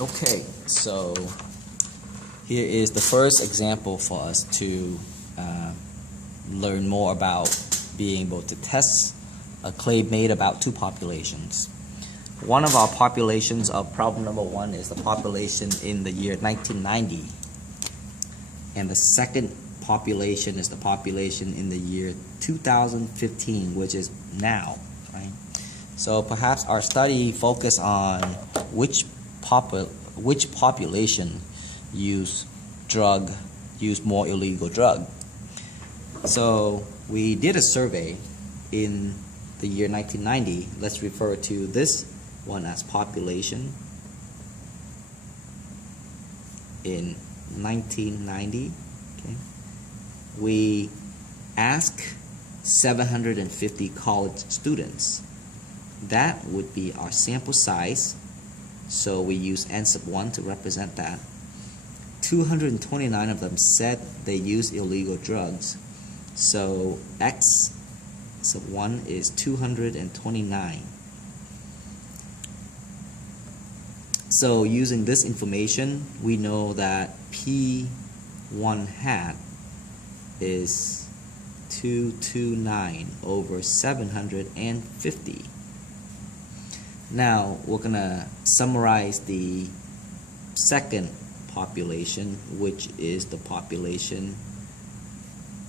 Okay, so here is the first example for us to learn more about being able to test a claim made about two populations. One of our populations of problem number one is the population in the year 1990, and the second population is the population in the year 2015, which is now, right? So perhaps our study focus on which population use more illegal drug. So we did a survey in the year 1990. Let's refer to this one as population in 1990. Okay. We asked 750 college students. That would be our sample size. So we use n sub 1 to represent that. 229 of them said they use illegal drugs. So x sub 1 is 229. So using this information, we know that P1 hat is 229 over 750. Now we're gonna summarize the second population, which is the population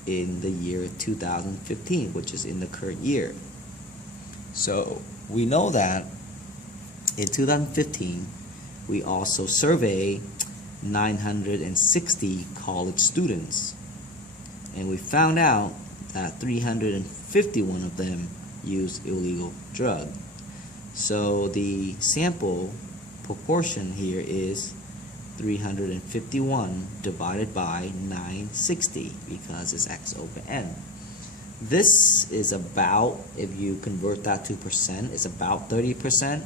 in the year 2015, which is in the current year. So we know that in 2015 we also surveyed 960 college students, and we found out that 351 of them use illegal drug. So the sample proportion here is 351 divided by 960 because it's x over n. This is about, if you convert that to percent, it's about 30%.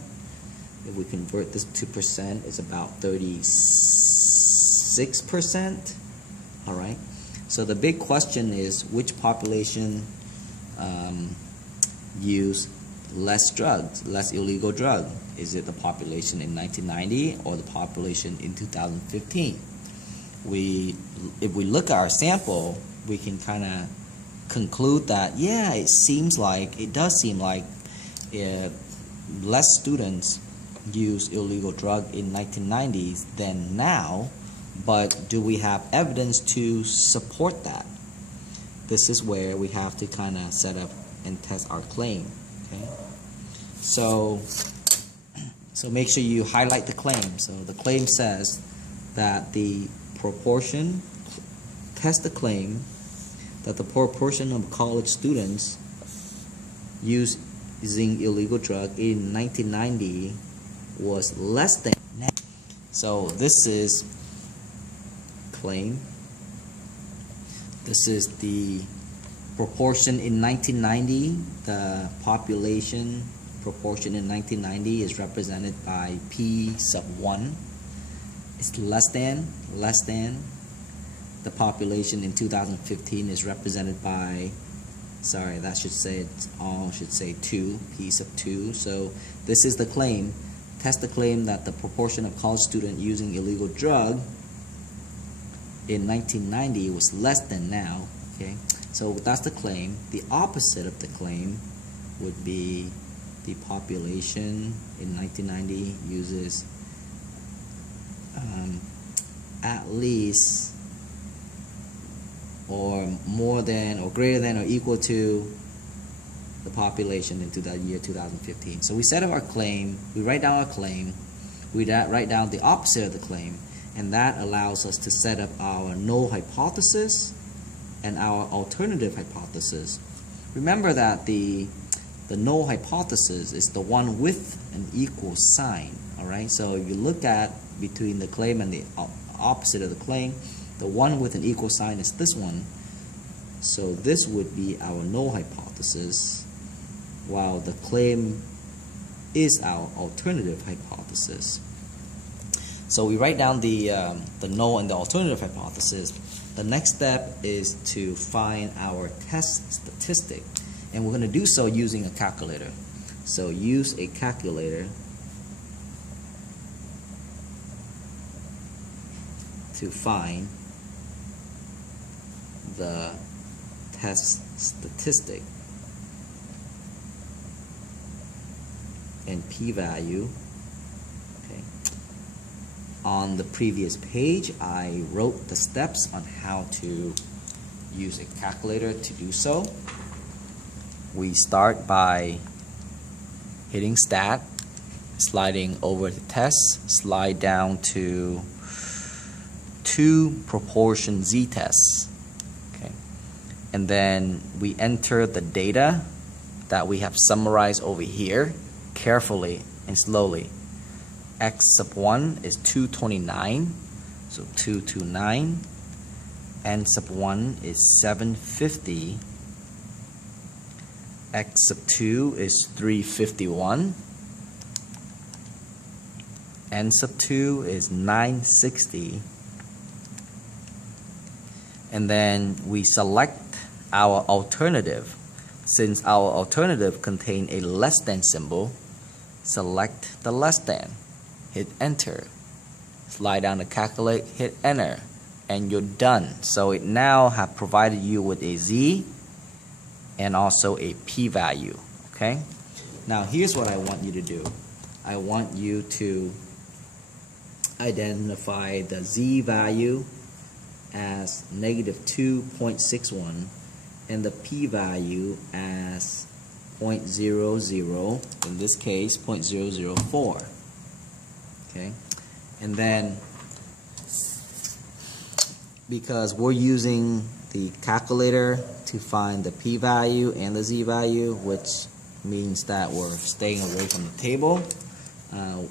If we convert this to percent, it's about 36%. All right. So the big question is, which population use less drugs, less illegal drug? Is it the population in 1990 or the population in 2015? If we look at our sample, we can kind of conclude that, yeah, it does seem like less students use illegal drug in 1990s than now, but do we have evidence to support that? This is where we have to kind of set up and test our claim. Okay, so make sure you highlight the claim. So the claim says that the proportion, test the claim that the proportion of college students using illegal drug in 1990 was less than. So this is claim. This is the proportion in 1990. The population proportion in 1990 is represented by P sub 1. It's less than. The population in 2015 is represented by, sorry, that should say, it all should say 2, P sub 2. So this is the claim. Test the claim that the proportion of college students using illegal drug in 1990 was less than now. Okay, so that's the claim. The opposite of the claim would be the population in 1990 uses at least or more than or greater than or equal to the population into the year 2015. So we set up our claim, we write down our claim, we write down the opposite of the claim, and that allows us to set up our null hypothesis and our alternative hypothesis. Remember that the null hypothesis is the one with an equal sign. Alright, so if you look at between the claim and the opposite of the claim, the one with an equal sign is this one. So this would be our null hypothesis, while the claim is our alternative hypothesis. So we write down the null and the alternative hypothesis. The next step is to find our test statistic, and we're going to do so using a calculator. So use a calculator to find the test statistic and p-value. Okay. On the previous page, I wrote the steps on how to use a calculator to do so. We start by hitting stat, sliding over the test, slide down to 2 proportion z-tests. Okay. And then we enter the data that we have summarized over here carefully and slowly. X sub 1 is 229, so 229. N sub 1 is 750. X sub 2 is 351. N sub 2 is 960. And then we select our alternative. Since our alternative contains a less than symbol, select the less than, hit enter, slide down to calculate, hit enter, and you're done. So it now have provided you with a z and also a p-value. Okay. Now here's what I want you to do. I want you to identify the z value as -2.61 and the p-value as 0.00, in this case 0.004. Okay, and then because we're using the calculator to find the p-value and the z-value, which means that we're staying away from the table, and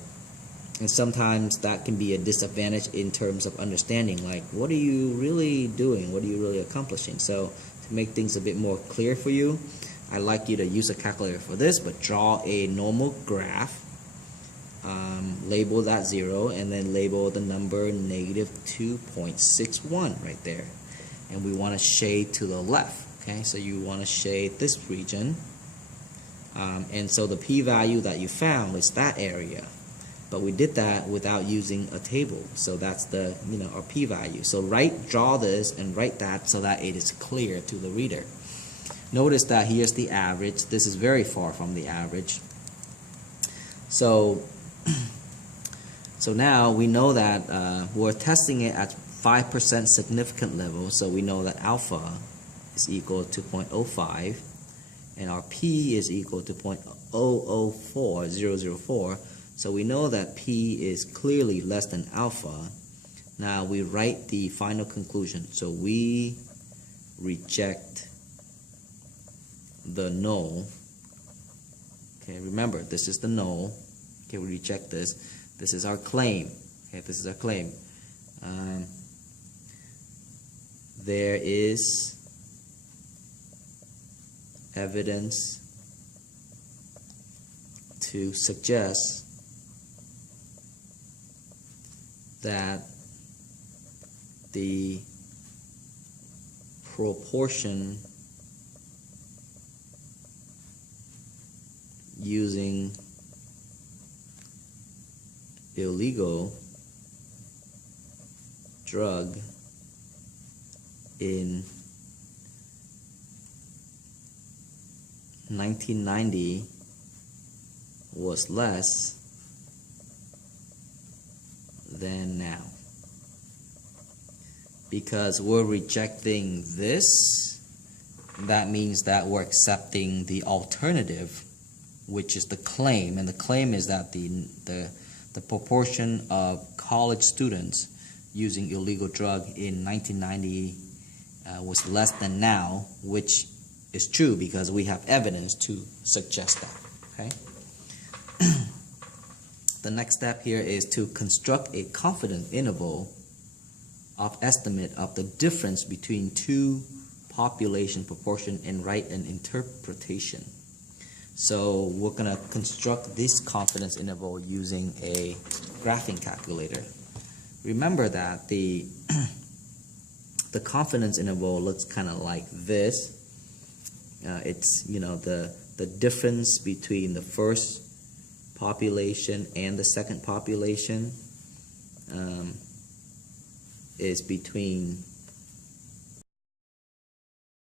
sometimes that can be a disadvantage in terms of understanding, like what are you really doing, what are you really accomplishing. So to make things a bit more clear for you, I'd like you to use a calculator for this, but draw a normal graph, label that 0, and then label the number -2.61 right there. And we want to shade to the left. Okay, so you want to shade this region, and so the p-value that you found is that area. But we did that without using a table, so that's the our p-value. So draw this and write that so that it is clear to the reader. Notice that here's the average. This is very far from the average. So now we know that we're testing it at 5% significant level, so we know that alpha is equal to 0.05 and our p is equal to 0.004004. So we know that p is clearly less than alpha. Now we write the final conclusion. So we reject the null. Okay, remember this is the null. Okay, we reject this. This is our claim. Okay, this is our claim. There is evidence to suggest that the proportion using illegal drug in 1990 was less than now. Because we're rejecting this, that means that we're accepting the alternative, which is the claim, and the claim is that the proportion of college students using illegal drug in 1990 was less than now, which is true because we have evidence to suggest that. Okay. The next step here is to construct a confidence interval of estimate of the difference between two population proportion and write an interpretation. So we're going to construct this confidence interval using a graphing calculator. Remember that the confidence interval looks kind of like this. It's the difference between the first population and the second population. is between